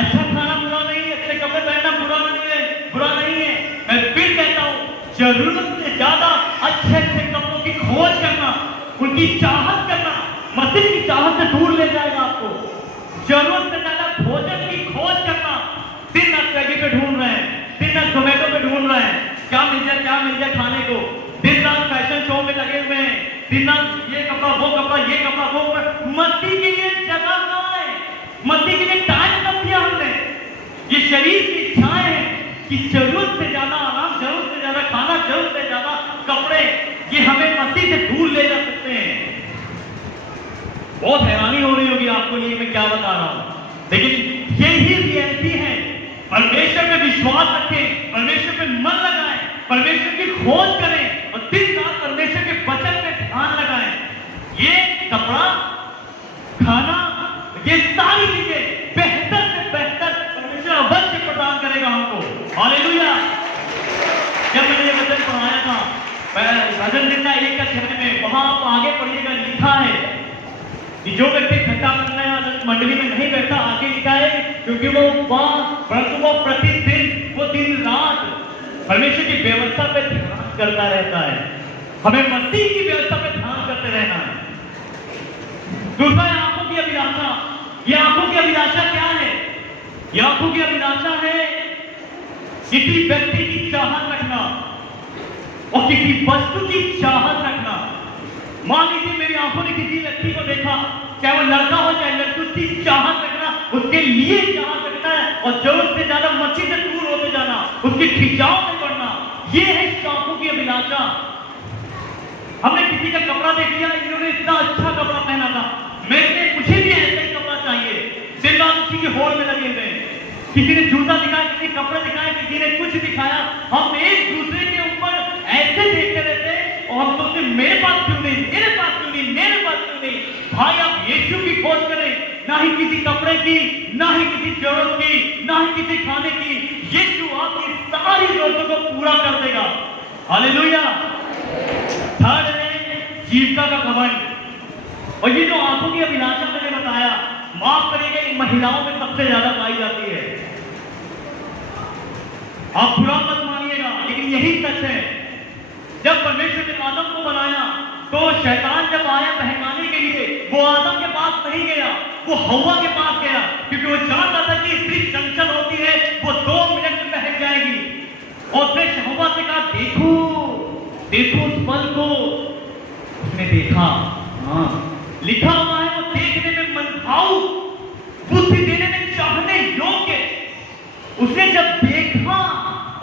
अच्छा खाना बुरा नहीं है, अच्छे कपड़े पहनना बुरा नहीं है। मैं फिर कहता हूं, जरूरत से ज्यादा अच्छे अच्छे कपड़ों की खोज करना, उनकी चाहत करना मसीह की चाहत से दूर ले जाएगा आपको। जरूरत से ज्यादा भोजन की खोज करना, दिन रात स्विगी पे ढूंढ रहे हैं, दिन रात जोमेटो पे ढूंढ रहे हैं, क्या मिल जाए खाने को, दिन रात फैशन शो में लगे हुए हैं, दिन रात ये कपड़ा वो कपड़ा, ये कपड़ा वो कपड़ा। मसीह के लिए जगह कहाँ है? मसीह के लिए टाइम कब दिया हमने? ये शरीर की इच्छाएं हैं कि जरूरत से ज्यादा आराम, जरूरत से ज्यादा खाना, जरूरत से ज्यादा कपड़े, ये हमें मसीह से दूर ले जा सकते हैं। बहुत हैरानी हो रही होगी आपको ये मैं क्या बता रहा हूं, लेकिन यही रियलिटी है। परमेश्वर पे विश्वास रखें, परमेश्वर पे मन लगाएं, परमेश्वर की खोज करें और दिन रात परमेश्वर के वचन पे ध्यान लगाएं। ये कपड़ा, खाना, ये सारी चीजें बेहतर से बेहतर परमेश्वर अवश्य प्रदान करेगा हमको। हालेलुया। जब मैंने ये वचन पढ़ाया था भजन जिंदा 1 का 6 में, वहां आप आगे पढ़िएगा, लिखा है कि जो व्यक्ति इकट्ठा करने वाला मंडली में नहीं बैठा, आगे लिखा है क्योंकि वो प्रतिदिन, वो दिन रात परमेश्वर की व्यवस्था पे ध्यान करता रहता है। हमें मसीह की व्यवस्था पे ध्यान करते रहना है। दूसरा है आंखों की अभिलाषा। ये आंखों की अभिलाषा क्या है? ये आंखों की अभिलाषा है किसी व्यक्ति की चाहत रखना और किसी वस्तु की चाहत रखना। मान लीजिए मेरी आंखों ने किसी व्यक्ति को देखा, चाहे वो लड़का हो चाहे लड़की, उसकी चाहत रखना, उसके लिए चाहत रखना है और जरूरत से ज्यादा मसीह से दूर होते जाना, उसकी खिंचाव में पड़ना, ये है आंखों की अभिलाषा। हमने किसी का कपड़ा देख लिया, इन्होंने इतना अच्छा कपड़ा पहना था, मुझे भी ऐसा ही कपड़ा चाहिए, दिन रात उसी के होड़ में लगे हुए। किसी ने जूता दिखाया, किसी ने कपड़े दिखाए, किसी ने कुछ दिखाया, हम एक दूसरे के ऊपर ऐसे देखते रहते और हम सोचते मेरे पास क्यों नहीं, मेरे पास क्यों नहीं, मेरे पास क्यों नहीं। भाई आप यीशु की खोज करें, ना ही किसी कपड़े की, ना ही किसी जरूरत की, ना ही किसी खाने की। यीशु आपकी सारी जरूरतों को पूरा कर देगा। हालेलुया। थर्ड है जीविका का घमंड। और ये जो आंखों की अभिलाषा मैंने बताया, माफ करिएगा, इन महिलाओं में सबसे ज्यादा पाई जाती है। आप बुरा मत मानिएगा, लेकिन यही सच है। जब परमेश्वर ने आदम को बनाया तो शैतान जब आया बहकाने के लिए, वो आदम के पास नहीं गया, वो हव्वा के पास गया, क्योंकि वो जानता था कि स्त्री चंचल होती है, वो 2 मिनट में बहक जाएगी। और उसने हव्वा से कहा देखो देखो उस फल को। उसने देखा, हाँ लिखा हुआ है वो देखने में मनभाऊ, बुद्धि देने में चाहने योग्य। उसने जब देखा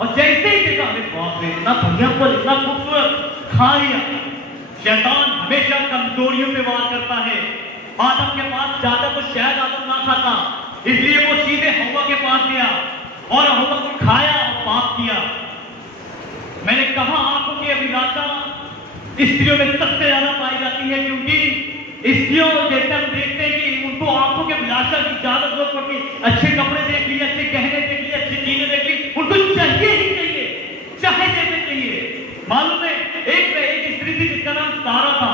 और जैसे ही देखा, अरे बाप रे इतना बढ़िया फल, इतना खूबसूरत, खा लिया। शैतान हमेशा कमजोरियों पे वार करता है। आदम के पास जाता तो शायद आदम ना खाता, इसलिए वो सीधे हव्वा के पास गया और हव्वा को खाया और पाप किया। मैंने कहा आंखों की अभिलाषा स्त्रियों में सबसे ज्यादा पाई जाती है, क्योंकि स्त्रियों जैसे हम देखते हैं कि उनको आंखों के अभिलाषा की ज्यादा जरूरत पड़ती है। अच्छे कपड़े देख लिए, अच्छे गहने देख लिए, अच्छी चीजें देख ली, उनको चाहिए ही चाहिए, चाहे जैसे चाहिए। मालूम है एक स्त्री थी जिसका नाम सारा था।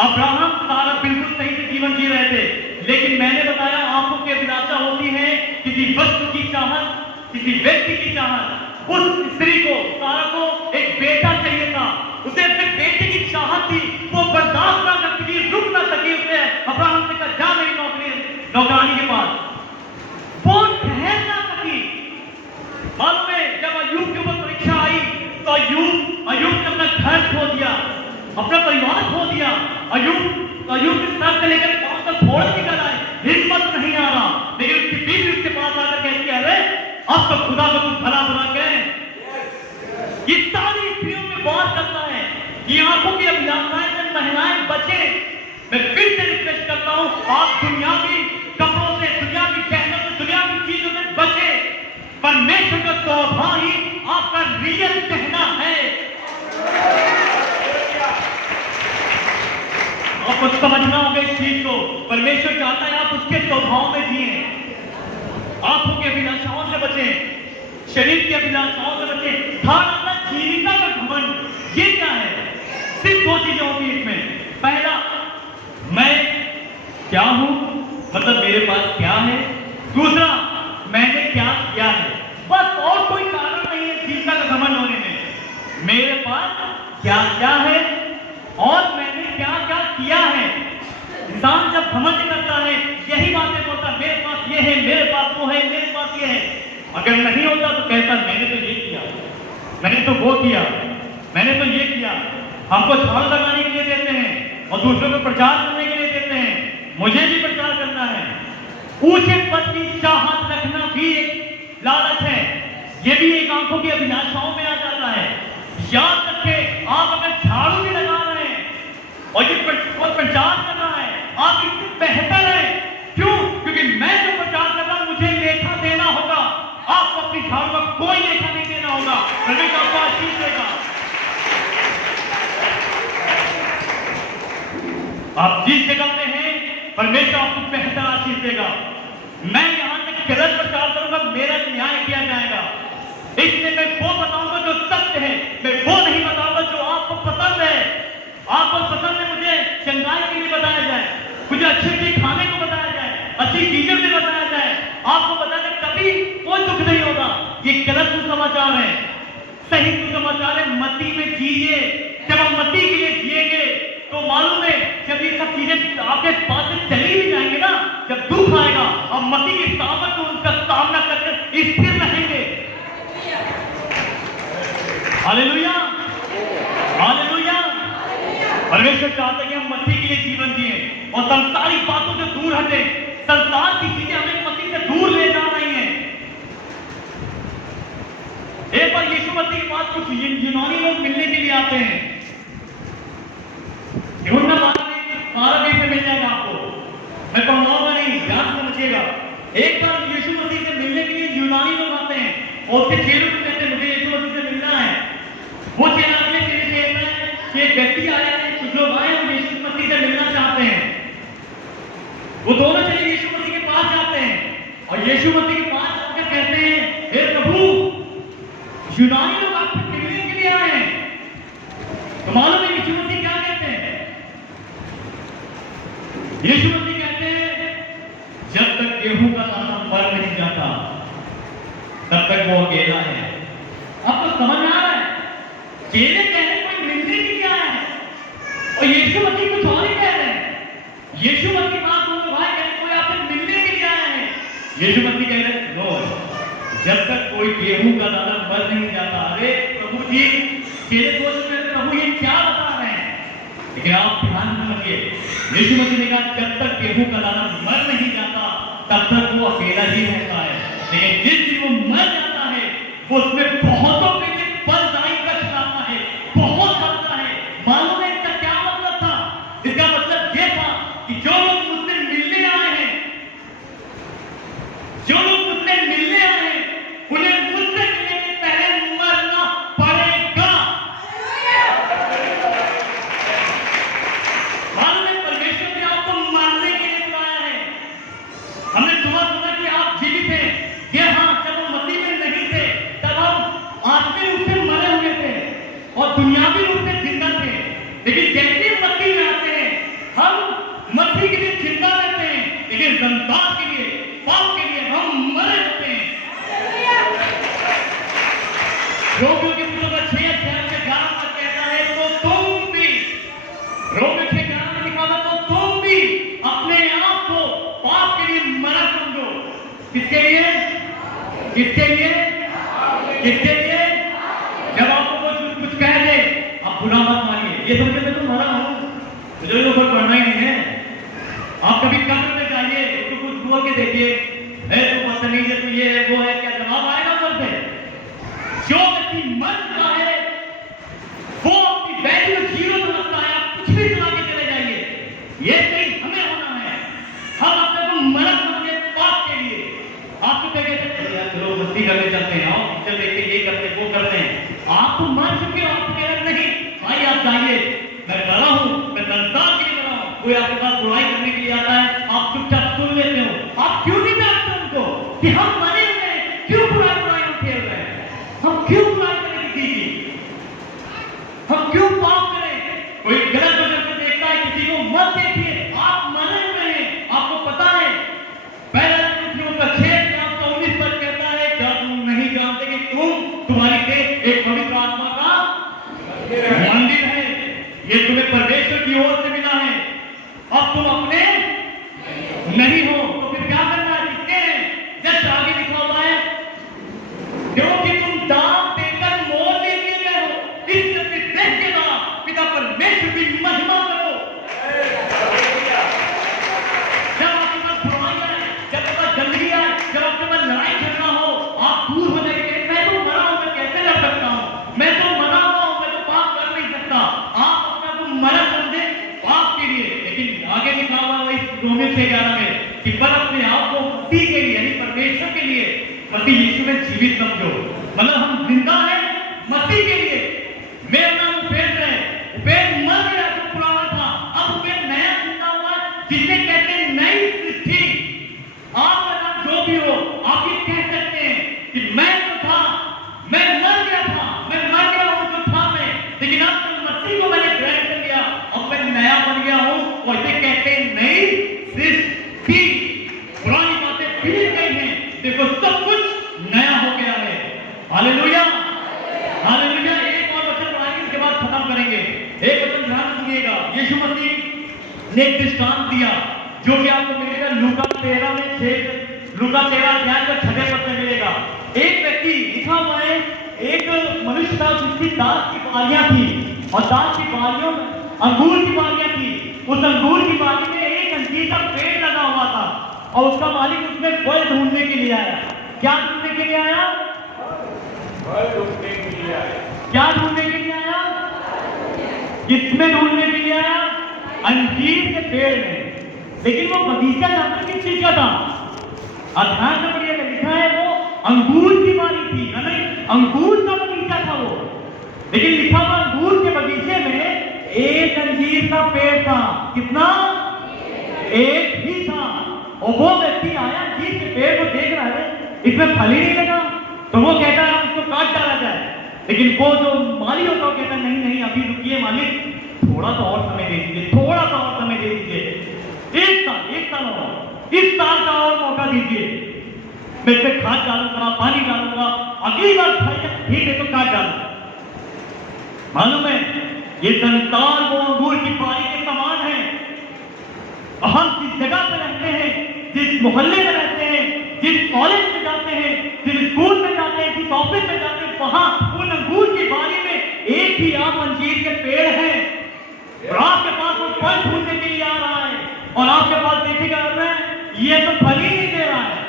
अब्राहम सारा बिल्कुल सही से जीवन जी रहे थे, लेकिन मैंने बताया आंखों की अभिलाषा होती है किसी वस्तु की चाहत, किसी व्यक्ति की चाहत। उस स्त्री को, सारा को एक बेटा चाहिए था, उसे अपने बेटे की चाहत थी, वो बर्दाश्त ना कर सकी, रुक ना सकी। उसने अब्राहम से कहा जा मेरी नौकरानी के पास, वो ठहर ना सकी। मालूम है जब अय्यूब के ऊपर परीक्षा आई तो अय्यूब ने अपना घर खो दिया, अपना परिवार खो दिया। अय्यूब के सर से लेकर पांव तक फोड़ निकल आए, हिम्मत नहीं आ रहा। लेकिन उसकी बीवी उसके पास आकर कहती है अरे अब तो खुदा को तुम भला बुरा कहे, कि आंखों की अभिलाषाएं से महिलाएं बचे। मैं फिर से रिक्वेस्ट करता हूं, आप दुनियावी कपड़ों से, दुनियावी गहनों से, दुनियावी चीजों से बचे। परमेश्वर का स्वभाव ही आपका रियल कहना है। आपको समझना होगा इस चीज को। परमेश्वर चाहता है आप उसके स्वभाव में जिए। आंखों की अभिलाषाओं से बचें, शरीर की अभिलाषाओं से बचें। था जीविका का घमंड। ये क्या है? सिर्फ दो चीजें होती है इसमें। पहला, मैं क्या हूं, मतलब मेरे पास क्या है। दूसरा, मैंने क्या किया है। बस और कोई कारण नहीं है जीविका का घमंड होने में। मेरे पास क्या क्या है और मैंने क्या क्या किया है। इंसान जब घमंड करता है यही बातें बोलता है, मेरे पास ये है, मेरे पास वो है, मेरे पास ये है। अगर नहीं होता तो कहता मैंने तो ये किया, मैंने तो वो किया, मैंने तो ये किया। हमको झाड़ू लगाने के लिए देते हैं और दूसरों को प्रचार करने के लिए देते हैं। मुझे भी प्रचार करना है। ऊंचे पद की चाहत रखना भी एक लालच है। ये भी एक आंखों की अभिलाषाओं में आ जाता है। याद रखें, आप अगर झाड़ू भी लगा रहे हैं और ये प्रचार कर रहा है, आप इससे बेहतर है। क्यों? क्योंकि मैं जो प्रचार कर रहा हूं मुझे लेखा देना होगा। आपको अपनी झाड़ू का कोई लेखा नहीं देना होगा। परमेश्वर आपको आशीष देगा। आप जिस जगह पे हैं परमेश्वर आपको बेहतर आशीष देगा। मैं यहां से गलत प्रचार करूंगा, मेरा न्याय किया जाएगा। इसलिए मैं वो बताऊंगा जो सत्य है, मैं वो नहीं बताऊंगा जो आपको पसंद है। आपको पसंद है मुझे चंगाई के लिए बताया जाए, मुझे अच्छे खाने को बताया जाए, अच्छी चीजों में बताया जाए, आपको बताया कभी कोई दुख नहीं होगा। ये गलत सुसमाचार है। सही सुसमाचार है मसीह में जिए। जब हम मसीह के लिए जिएंगे तो मालूम है जब ये सब चीजें आपके पास से चली भी जाएंगे ना, जब दुख आएगा और मसीह के सामने तो उनका सामना करके स्थिर रहेंगे। Hallelujah, hallelujah. परमेश्वर चाहता है कि हम मसीह के लिए जीवन जिए और संसारिक बातों से दूर हटे। संसार की चीजें हमें मसीह से दूर ले जा रही हैं। एक बार यीशु मसीह के पास कुछ यूनानी लोग मिलने के लिए आते हैं। यूहन्ना 12 से मिल जाएगा आपको, मैं पढ़ाऊंगा नहीं, ध्यान समझिएगा। एक बार यीशु मसीह से मिलने के लिए यूनानी लोग आते हैं और उसके चेलों को कहते हैं मुझे यीशु मसीह से मिलना है। वो चेला अपने चेले से कहता है कि एक व्यक्ति आया है, कुछ लोग आए हैं यीशु मसीह से मिलना चाहते हैं। वो दोनों चेले यीशु मसीह के पास जाते हैं और यीशु मसीह के पास आकर कहते हैं, हे प्रभु, यूनानी लोग आपसे मिलने के लिए आए हैं। तो मालूम है यीशु मसीह क्या कहते हैं? यीशु मसीह कहते हैं, जब तक गेहूं का दाना मर नहीं जाता तब तक वो अकेला है। आपको समझ में आ रहा है? चेले कह रहे कोई मिलने के लिए आया है और यीशु मसीह कुछ और ही कह रहे हैं। यीशु मसीह बात बोलो भाई, कहते कोई आपसे मिलने के लिए आया है। यीशु मसीह कह रहे हैं नो, जब तक कोई गेहूं का दाना मर नहीं जाता। अरे प्रभु जी, चेले सोच रहे हैं प्रभु ये क्या बता रहे हैं, लेकिन आप ध्यान समझिए। यीशु मसीह ने कहा जब तक गेहूं का दाना मर नहीं जाता तब तक वो अकेला ही रहता है, लेकिन जिस दिन वो मर जाता है वो उसमें बहुतों के लिए फलदायी वृक्ष लाता है, बहुत फलता है। मालूम है इसका क्या मतलब था? इसका मतलब ये था कि जो लोग मुझसे मिलने आए हैं, जो लोग मुझसे मिलने आए हैं, उन्हें मुझसे मिलने के पहले मरना पड़ेगा। मालूम है परमेश्वर ने आपको मरने के लिए बुलाया है। हमने सुना कि आप जीवित हैं। ये हाँ, जब हम मसीह में नहीं थे तब हम आत्मिक रूप से मरे हुए थे और दुनियावी रूप से जिंदा थे। लेकिन जैसे मसीह में आते हैं हम मसीह के लिए जिंदा रहते हैं, लेकिन संसार के लिए, पाप के लिए हम मरे होते हैं। रोमियो की पुस्तक 6:11 कहता है तो तुम भी, रोमियो 6:11 में लिखा था तो तुम भी अपने आप को पाप के लिए मरा समझो। किसके लिए? किसके लिए? किसके लिए? जब आपको कोई कुछ कह दे आप बुरा मत मानिए, ये समझे मैं तो मरा हूं, मुझे तो फर्क पड़ना ही नहीं है। आप कभी कब्र में जाइए, उसको कुछ बोल के देखिए, तू बदतमीज है, तू ये है वो है, क्या जवाब आएगा कब्र से? जो व्यक्ति मर चुका है वो अपनी वैल्यू जीरो आप तो मान चुके हो, आप कह रहे नहीं भाई आप जाइए, मैं डरा हूं, मैं संसार के लिए डरा हूं। कोई आपके पास बुराई करने के लिए आता है, आप चुपचाप सुन लेते हो। आप क्यों नहीं जानते उनको कि हम मरे हुए हैं, क्यों बुराई में खेल रहे हैं, हम क्यों बुराई करें किसी की, हम क्यों पाप करें। कोई गलत नजर से देखता है किसी को, मत देखिए, आप मरे हुए हैं। आपको पता है पहला तिमोथियोस का 6:19 पर कहता है, क्या तुम नहीं जानते कि तुम्हारी देह एक पवित्र आत्मा का मंदिर है, ये तुम्हें परमेश्वर की ओर से मिला है, अब तुम अपने नहीं हो। तो फिर क्या करना है, किसके हैं? जस्ट आगे लिखा हुआ है, क्योंकि तुम दान देकर मोल ले लिए गए हो, इस देह के द्वारा पिता परमेश्वर की महिमा करो। जब आपके पास बुराई आए, जब आपके पास गंदगी आए, जब आपके पास लड़ाई झगड़ा हो, आप दूर हो जाएंगे। मैं तो मरा हूं, मैं कैसे लड़ सकता हूं, मैं तो मरा हुआ हूं, मैं तो पाप कर नहीं सकता। आप अपने आप को मरा समझे पाप के लिए, लेकिन आगे लिखा हुआ है इस रोमियो 6:11 में कि पर अपने आप को मसीह के लिए यानी परमेश्वर के लिए, मसीह यीशु में जीवित समझो। मतलब हम जिंदा हैं मसीह के लिए। मेरा नाम उपेंद्र है, उपेंद्र मर गया जो पुराना था, अब उपेंद्र नया जिंदा हुआ, जिसे कहते हैं नई सृष्टि। आपका नाम जो भी हो, आप ये कह सकते हैं कि मैं तो था, मैं मर गया था, मैं मर गया हूं जो था मैं, लेकिन अब मसीह को मैंने ग्रहण कर लिया, अब मैं नया बन गया हूं। और इसे कहते हैं नई सृष्टि। पुरानी बातें भूल गई हैं, देखो सब कुछ नया हो गया है। Hallelujah, hallelujah. एक और वचन पढ़ाएंगे, उसके बाद खत्म करेंगे। एक वचन ध्यान सुनिएगा, यीशु मसीह ने एक दृष्टांत दिया जो कि आपको मिलेगा लूका 13 में 6, लूका 13 अध्याय का 6वें पद में मिलेगा। एक व्यक्ति लिखा हुआ है, एक मनुष्य था जिसकी दास की बालियां थी, और दास की बालियों में अंगूर की बालियां थी। उस अंगूर की बाली में एक अंजीर का पेड़ लगा हुआ था, और उसका मालिक उसमें फल ढूंढने के लिए आया। क्या ढूंढने के लिए आया? फल ढूंढने के लिए आया। क्या ढूंढने के लिए आया? किसमें ढूंढने के लिए आया? अंजीर के पेड़ में। लेकिन वो बगीचा जानते किस चीज का था? अध्याय में पढ़िएगा, लिखा है वो अंगूर की बाली थी, नहीं अंगूर का बगीचा था वो। लेकिन लिखा हुआ अंगूर के बगीचे में एक अंजीर का पेड़ था। कितना? एक ही था। और वो व्यक्ति आया, अंजीर के पेड़ को देख रहा है, इसमें फल ही नहीं लगा, तो वो कहता है उसको काट डाला जाए। लेकिन वो जो माली होता है वो कहता है नहीं नहीं अभी रुकिए मालिक, थोड़ा सा और समय दे दीजिए, थोड़ा सा और समय दे दीजिए, एक साल और, इस साल का और मौका दीजिए, मैं इसमें खाद डालूंगा, पानी डालूंगा, अगली बार ठीक है तो काट डालूंगा। मालूम है ये संसार वो अंगूर की बाली के समान है। हम जिस जगह पर रहते हैं, जिस मोहल्ले में रहते हैं, जिस कॉलेज में जाते हैं, जिस स्कूल में जाते हैं, जिस ऑफिस में जाते हैं, वहां उन अंगूर की बाली में एक ही आप अंजीर के पेड़ हैं, और आपके पास वो फल ढूंढने के लिए आ रहा है, और आपके पास देखेगा ये तो फल ही नहीं दे रहा है।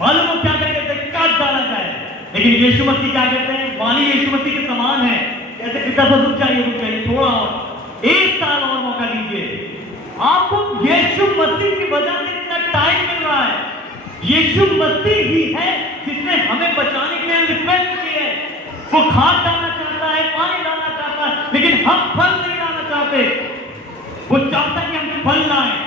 मालूम हो क्या करेंगे? काट डाला जाए। लेकिन यीशु मसीह क्या कहते हैं? माली यीशु मसीह के समान है, कहते पिता से रुक जाइए, थोड़ा और, एक साल और मौका दीजिए। आपको यीशु मसीह की वजह से इतना टाइम मिल रहा है। यीशु मसीह ही है जिसने हमें बचाने के लिए रिक्वेस्ट की है। वो खाद डालना चाहता है, पानी डालना चाहता है, लेकिन हम फल नहीं डालना चाहते। वो चाहता है कि हम फल लाएं।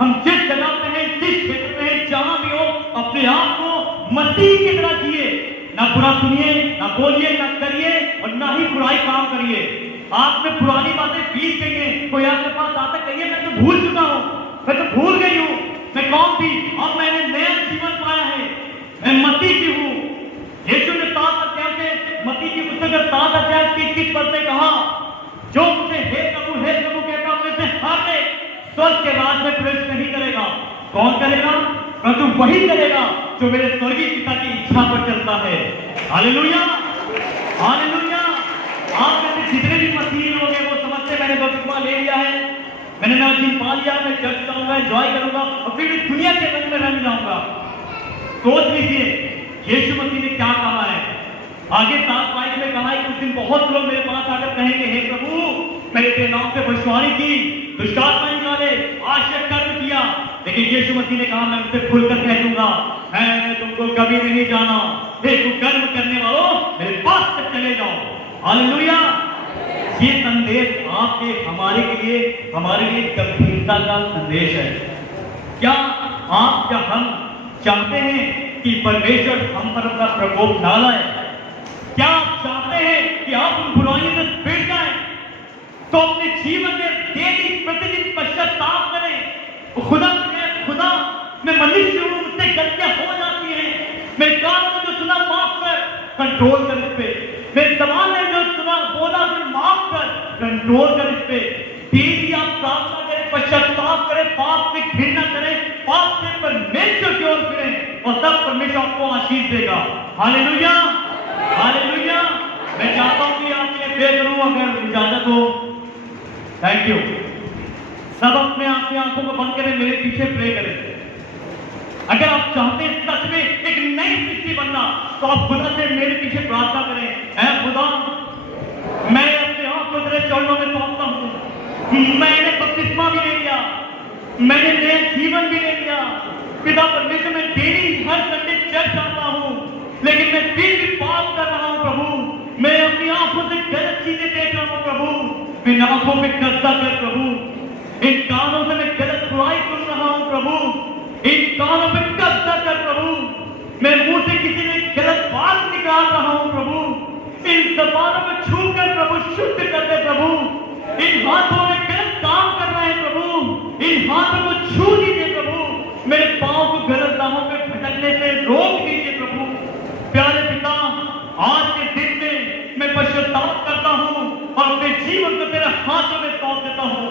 हम जिस जगह पे हैं, जिस क्षेत्र में हैं, जहां भी हो, अपने आप को मसीह की तरह जिए। ना बुरा सुनिए, ना बोलिए, ना करिए, और ना ही बुराई काम करिए। आप में पुरानी बातें बीत गई हैं। कोई आपके पास आता कहिए मैं तो भूल चुका हूं, मैं तो भूल गई हूं, मैं कौन थी, अब मैंने नया जीवन पाया है, मैं मसीह की हूं। यीशु ने 7 अध्याय से मसीह की पुस्तक 7 अध्याय की 21 पद में कहा, जो मुझे हे प्रभु कहता अपने से हर एक स्वर्ग के राज में प्रवेश नहीं करेगा। कौन करेगा? परंतु वही करेगा जो मेरे स्वर्गीय पिता की इच्छा पर चलता है। Hallelujah, hallelujah. आप में से जितने भी मसीही लोग हैं वो समझते मैंने बपतिस्मा ले लिया है, मैंने नया जीवन पा लिया, मैं चर्च जाऊंगा, एंजॉय करूंगा और फिर इस दुनिया के रंग में रंग जाऊंगा। सोच लीजिए यीशु मसीह ने क्या कहा है। आगे 7:22 में कहा है, कुछ दिन बहुत लोग मेरे पास आकर कहेंगे, हे प्रभु मैंने तेरे नाम से भविष्यवाणी की, दुष्ट आत्माएं निकाले, आश्चर्य कर्म किया। लेकिन यीशु मसीह ने कहा, मैं उनसे खुलकर कह दूंगा, मैंने तुमको कभी नहीं जाना। हे कुकर्म करने वालों, मेरे पास से चले जाओ। हालेलुया। ये संदेश आपके हमारे लिए गंभीरता का संदेश है। क्या हम चाहते हैं कि परमेश्वर हम पर अपना प्रकोप ना लाए? क्या आप चाहते हैं कि आप उन बुराइयों से फिर जाएं? तो अपने जीवन में डेली प्रतिदिन पश्चाताप करें। खुदा से कहें, खुदा मैं मनुष्य हूं, मुझसे गलतियां हो जाती हैं, मैं कान में जो सुना माफ कर, कंट्रोल कर इस पे। मैं जबान में जो सुना बोला फिर माफ कर, कंट्रोल कर इस पे। डेली आप प्रार्थना करें, पश्चाताप करें, पाप से घृणा करें, पाप से परमेश्वर की ओर फिरें और तब परमेश्वर आपको आशीष देगा। Hallelujah, hallelujah. मैं चाहता हूं कि आप ये प्रे करूं, अगर इजाजत हो। Thank you. सब अपने आप की आंखों को बंद करें, मेरे पीछे प्रे करें। अगर आप चाहते हैं सच में एक नई सृष्टि बनना, तो आप खुदा से मेरे पीछे प्रार्थना करें। ऐ खुदा, मैं अपने आप को तेरे चरणों में सौंपता हूं। मैंने बपतिस्मा भी ले लिया, मैंने नया जीवन भी ले लिया। पिता परमेश्वर, मैं डेली हर संडे चर्च आता हूं, लेकिन मैं फिर भी पाप कर रहा हूं प्रभु। मैं अपनी आंखों से गलत चीजें देख रहा हूं प्रभु। इन आंखों में कब्जा कर प्रभु। इन कानों से मैं गलत बुराई सुन रहा हूं प्रभु। इन कानों पे कब्जा कर प्रभु। मैं मुंह से किसी ने गलत बात निकाल रहा हूं प्रभु। इन जबानों को छू कर प्रभु शुद्ध कर दे प्रभु। इन हाथों में गलत काम कर रहे हैं प्रभु, इन हाथों को छू दीजिए प्रभु। मेरे पांव को गलत राहों पे भटकने से रोक दीजिए प्रभु। प्यारे पिता, आज के दिन में मैं पश्चाताप करता हूं और अपने जीवन को तेरे हाथों में सौंप देता हूं।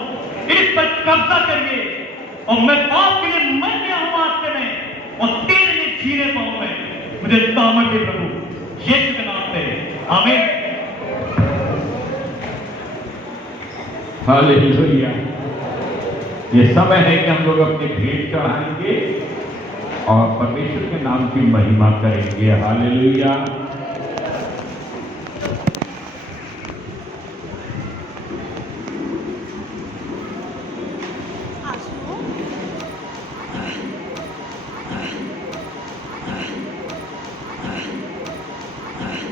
इस पर कब्जा करिए और मैं पाप के लिए मर गया हूं आज से मैं, और तेरे लिए जीने पाऊं मैं। मुझे सामर्थ्य दे प्रभु, यीशु के नाम से, आमीन। हालेलुया। ये समय है कि हम लोग अपनी भेंट चढ़ाएंगे और परमेश्वर के नाम की महिमा करेंगे। हालेलुया।